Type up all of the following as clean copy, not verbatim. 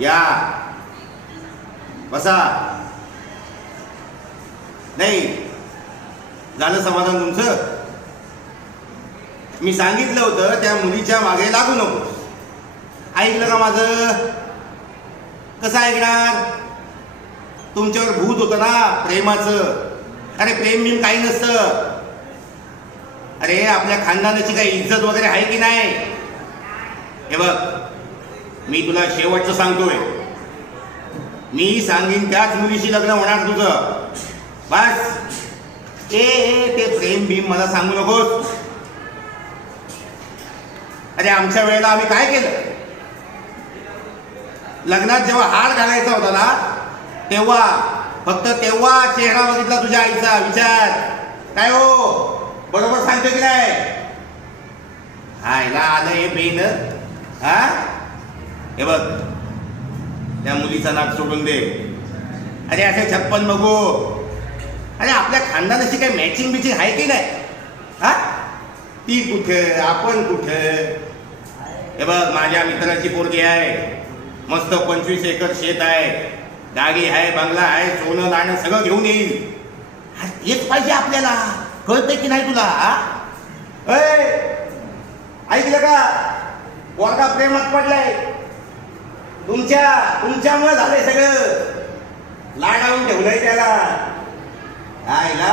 या बसा. नाही झालं समाधान तुमचं? मी सांगितलं होतं त्या मुलीच्या मागे लागू नको. ऐकलं का माझं? कसं ऐकणार? तुमच्यावर भूत होतं ना प्रेमाचं. अरे प्रेम बिम काही नसतं. अरे आपल्या खानदानाची काही इज्जत वगैरे आहे की नाही? हे बघ, मी तुला शेवटचं सांगतोय, मी सांगीन त्याच मुलीशी लग्न होणार तुझं. बस. ते प्रेम भीम मला सांगू नकोस. अरे आमच्या वेळेला आम्ही काय केलं? लग्नात जेव्हा हार घालायचा होता ना, तेव्हा फक्त तेव्हा चेहरा बघितला तुझ्या आईचा. विचार काय हो, बरोबर सांगतो की नाही? हायला आलं हे बेन. हा हे बघ, त्या मुलीचा नाक सोडून दे. अरे असे 56 बघू. अरे आपल्या खानदानाशी काही मॅचिंग बिचिंग आहे की नाही? हा ती कुठे, आपण कुठे? हे बघ, माझ्या मित्राची पोरगी आहे, मस्त 25 एकर शेत आहे, गाडी आहे, बंगला आहे, सोनं नाणं सगळं घेऊन येईल. हेच पाहिजे आपल्याला. कळतंय की नाही तुला? ऐकलं का? पोरगा प्रेमात पडलाय. तुमच्यामुळे झालंय सगळं. लाडावून ठेवलंय त्याला. आईला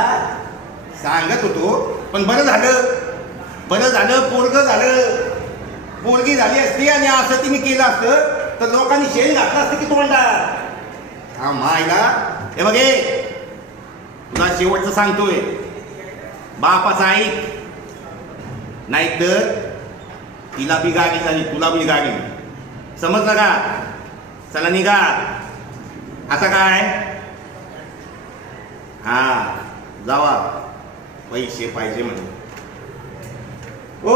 सांगत होतो, पण बरं झालं पोरग झालं. पोरगी झाली असती आणि असं तिने केलं असतं तर लोकांनी शेण घातलं असतं की तोंडात. हा मायला. हे बघे, तुला शेवटचं सांगतोय, बापाचा ऐक, नाहीतर तिला बी गाडी झाली, तुला बी गाडी. समजलं का? चला निघा. आता काय? हा जावा, पैसे पाहिजे म्हणजे. ओ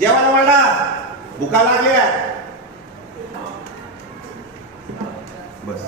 जेवायला वाढा, भुका लागल्या. बस.